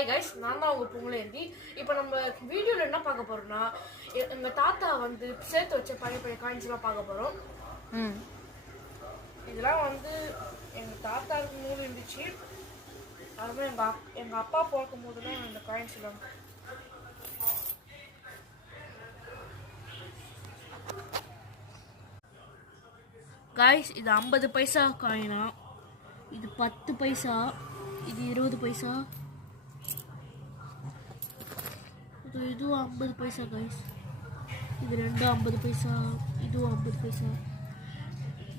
Hi guys, நான் தான் உங்கள் பொங்கலேந்தி. இப்போ நம்ம வீடியோவில் என்ன பார்க்க போகிறோம்னா, எங்கள் தாத்தா வந்து சேர்த்து வச்ச பழைய பழைய காயின்ஸ்லாம் பார்க்க போகிறோம். இதெல்லாம் வந்து எங்கள் தாத்தா இருக்கும்போது இருந்துச்சு. அதுமாதிரி எங்கள் அப்பா பிறக்கும் போது தான் இந்த காயின்ஸ் எல்லாம். காய்ஸ், இது 50 பைசா காயினா, இது 10 பைசா, இது 20 பைசா, இதுவும் 50 பைசா காய்ஸ். இது ரெண்டும் 50 பைசா, இதுவும் 50 பைசா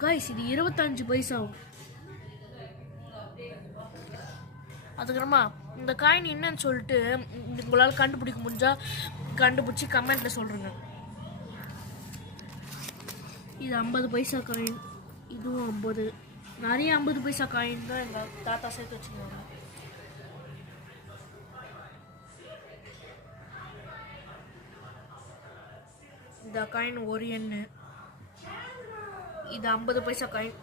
காய்ஸ். இது 25 பைசா. அதுக்கப்புறமா இந்த காயின் என்னன்னு சொல்லிட்டு உங்களால் கண்டுபிடிக்க முடிஞ்சா கண்டுபிடிச்சி கமெண்ட்ல சொல்றேங்க. இது 50 பைசா காயின், இதுவும் 50. நிறைய 50 பைசா காயின் தான் எங்கள் தாத்தா சேர்த்து வச்சுருந்தாங்க. இந்த காயின் 1 எண்ணு. இது 50 பைசா காயின்.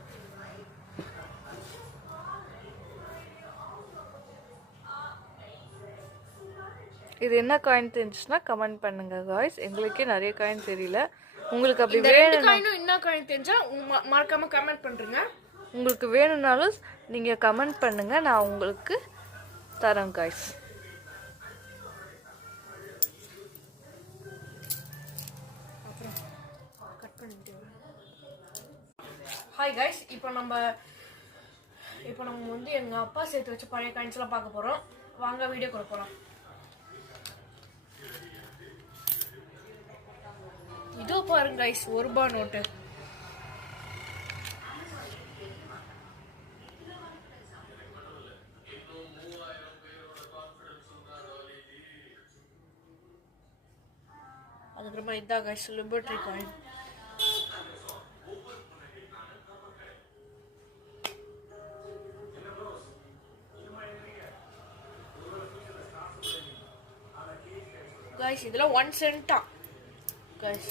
இது என்ன காயின் தெரிஞ்சுச்சுன்னா கமெண்ட் பண்ணுங்க गाइस. எங்களுக்கே நிறைய காயின் தெரியல. உங்களுக்கு அப்படி வேணும்னா என்ன காயின் தெரிஞ்சா மறக்காம கமெண்ட் பண்றீங்க. உங்களுக்கு வேணும்னாலும் நீங்க கமெண்ட் பண்ணுங்க, நான் உங்களுக்கு தரேன் गाइस. ஹாய் கைஸ், இப்போ நம்ம வந்து எங்க அப்பா சேர்த்து வச்ச பழைய காயின்ஸ் எல்லாம் பார்க்க போறோம். வாங்க வீடியோ கொடுக்க போறோம். இதோ பாருங்க கைஸ், 1 ரூபாய் நோட்டு. அதுக்கப்புறமா இதான் கைஸ் லிபர்ட்டி காயின். கைஸ், இதெல்லாம் 1 சென்ட்டா கைஸ்.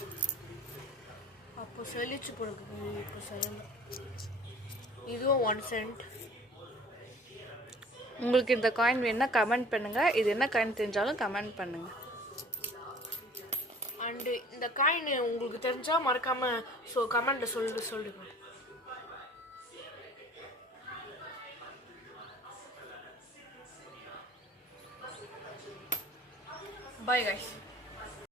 அப்போ செழிச்சு போடுங்க, இப்போ செய்யல. இதுவும் 1 சென்ட். உங்களுக்கு இந்த காயின் வேணும்னா கமெண்ட் பண்ணுங்க. இது என்ன காயின் தெரிஞ்சாலும் கமெண்ட் பண்ணுங்க. அண்ட் இந்த காயின் உங்களுக்கு தெரிஞ்சா மறக்காம கமெண்ட்ல சொல்லுங்க. Bye guys.